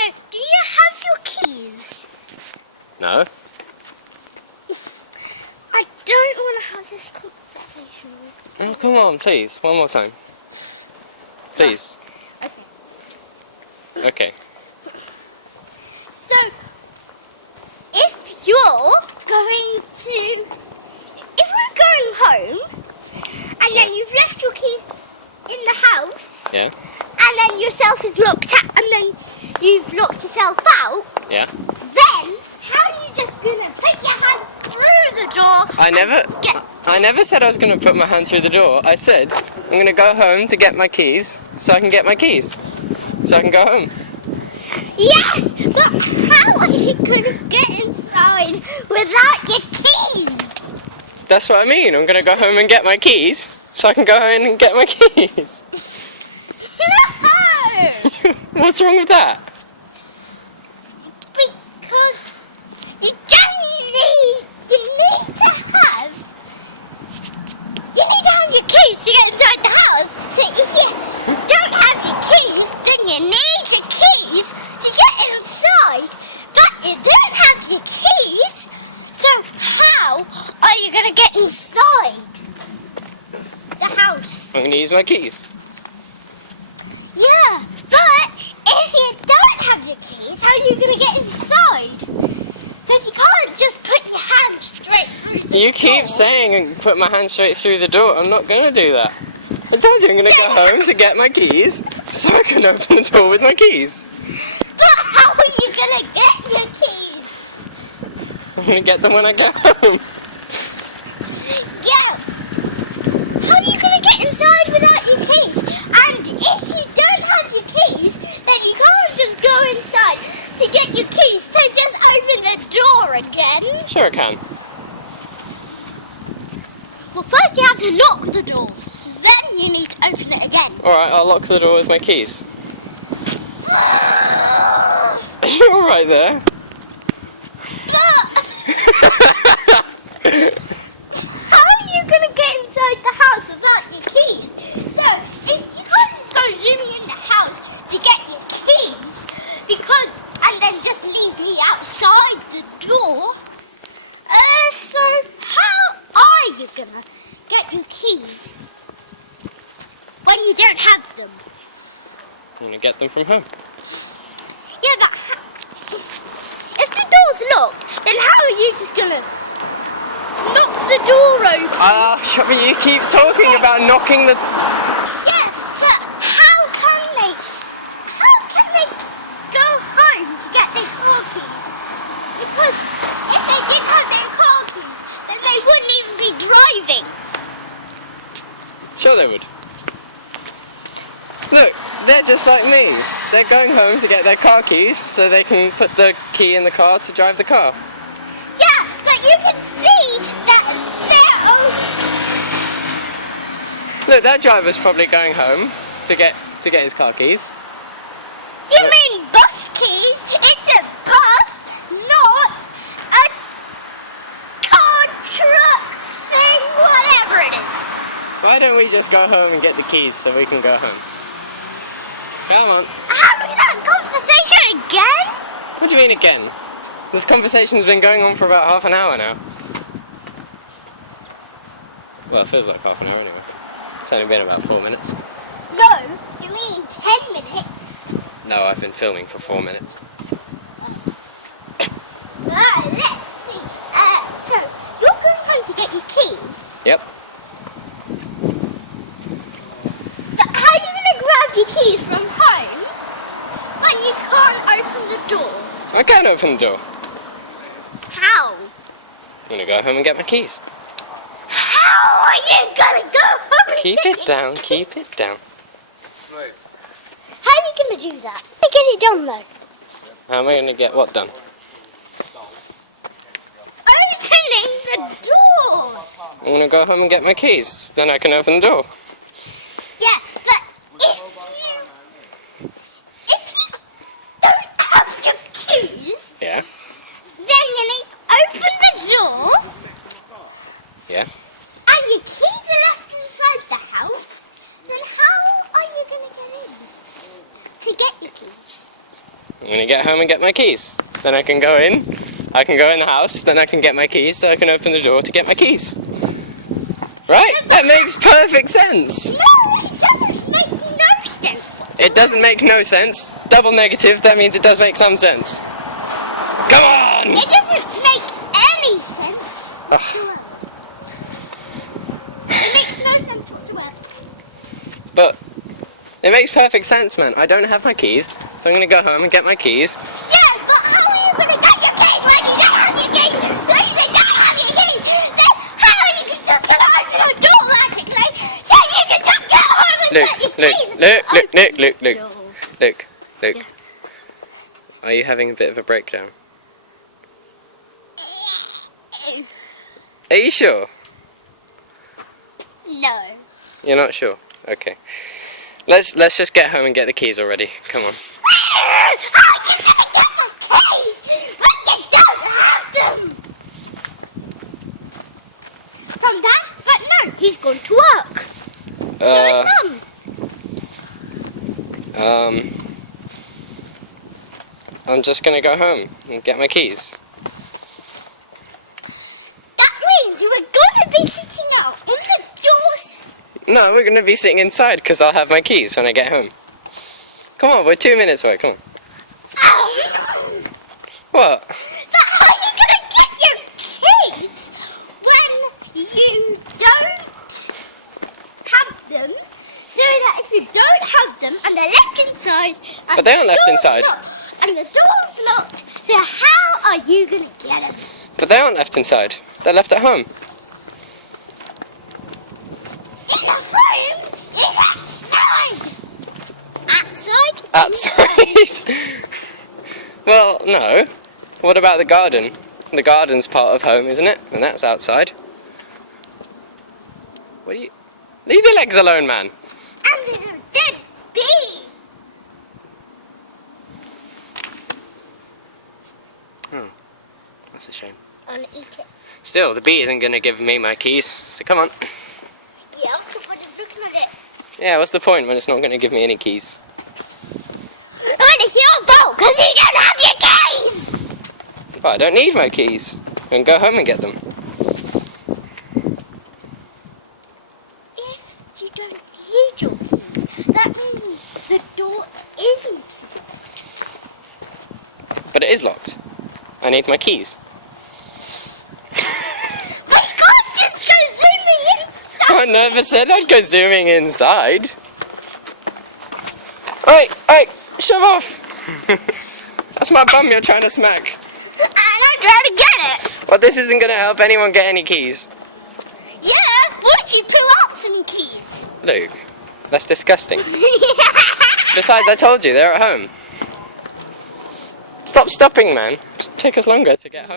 So, do you have your keys? No. I don't want to have this conversation with you. Oh, come on, please. One more time. Please. Okay. Okay. So, if you're going to... If we're going home, and then you've left your keys in the house, Yeah. and then yourself is locked out, and then you've locked yourself out, Yeah. then how are you just going to put your hand through the door? I never said I was going to put my hand through the door. I said I'm going to go home to get my keys so I can get my keys. So I can go home. Yes, but how are you going to get inside without your keys? That's what I mean. I'm going to go home and get my keys so I can go home and get my keys. No! What's wrong with that? Because you need to have your keys to get inside the house. So if you don't have your keys, then you need your keys to get inside. But you don't have your keys, so how are you going to get inside the house? I'm going to use my keys. Yeah, but if you don't have your keys, how are you going to get inside? Because you can't just put your hand straight through the You door. keep saying put my hand straight through the door. I'm not going to do that. I told you I'm going to go home to get my keys so I can open the door with my keys. But how are you going to get your keys? I'm going to get them when I get home. Yeah. How are you going to get inside without your keys? And if you don't have your keys, then you can't just go inside to get your keys to just open the door again. Sure I can. Well, first you have to lock the door. Then you need to open it again. Alright, I'll lock the door with my keys. Are you alright there? But how are you going to get inside the house without your keys? So, if you can't just go zooming in the house to get your keys, and then just leave me outside the door, so how are you going to get your keys when you don't have them? I'm going to get them from home. Yeah, but if the door's locked, then how are you just going to knock the door open? But you keep talking about knocking the... Yeah, but how can they go home to get their car keys? Because if they didn't have their car keys, then they wouldn't even be driving. Sure they would. Look, they're just like me. They're going home to get their car keys so they can put the key in the car to drive the car. Yeah, but you can see that they're... Look, that driver's probably going home to get his car keys. You mean bus keys? It's a bus, not a car, truck thing, whatever it is. Why don't we just go home and get the keys so we can go home? Come on. Having that conversation again? What do you mean again? This conversation's been going on for about half an hour now. Well, it feels like half an hour anyway. It's only been about 4 minutes. No, you mean 10 minutes. No, I've been filming for 4 minutes. Let's see. So, you're going home to get your keys. Yep. But how are you going to grab your keys from home when you can't open the door? I can't open the door. How? I'm gonna go home and get my keys. How are you going to go home and Keep get it down, keep it down. How are you going to do that? How get it done though? How am I gonna get what done? Opening the door! I'm gonna go home and get my keys. Then I can open the door. Yeah, but if you don't have your keys, Yeah? then you need to open the door, Yeah? and your keys are left inside the house, then how are you going to get in to get your keys? I'm gonna get home and get my keys. Then I can go in. I can go in the house. Then I can get my keys so I can open the door to get my keys. Right? That makes perfect sense. No, it doesn't make no sense whatsoever. It doesn't make no sense. Double negative, that means it does make some sense. Come on! It doesn't make any sense whatsoever. It makes no sense whatsoever. But it makes perfect sense, man. I don't have my keys, so I'm gonna go home and get my keys. Yeah, but how are you gonna get your keys when you don't have your keys? When you don't have your keys, then how are you just gonna open your door magically so you can just get home and get your keys? Look. Yeah. Are you having a bit of a breakdown? Are you sure? No. You're not sure? Okay. Let's just get home and get the keys already. Come on. How are you gonna get the keys when you don't have them? From Dad? But no, he's gone to work. So is Mum. I'm just gonna go home and get my keys. That means we're gonna be sitting out on the doors. No, we're gonna be sitting inside because I'll have my keys when I get home. Come on, we're 2 minutes away. Come on. What? But how are you gonna get your keys when you don't have them? So that if you don't have them and they're left inside, and But they aren't the left door's inside. locked, and the door's locked, so how are you gonna get them? But they aren't left inside. They're left at home. In the room is outside. Outside? Outside? Well, no. What about the garden? The garden's part of home, isn't it? And that's outside. What do you... Leave your legs alone, man. And there's a dead bee. That's a shame. I'll eat it. Still, the bee isn't going to give me my keys, so come on. Yeah, what's the point of looking at it? Yeah, what's the point when it's not going to give me any keys? And it's your fault because you don't have your keys. But I don't need my keys. I can go home and get them. If you don't need your keys, that means the door isn't. But it is locked. I need my keys. We can't just go zooming inside. I never said I'd go zooming inside. Hey, shove off! That's my bum you're trying to smack. And I'm trying to get it. Well, this isn't going to help anyone get any keys. Yeah, what if you pull out some keys? Luke, that's disgusting. Besides, I told you, they're at home. Stop stopping, man. Just take us longer to get home.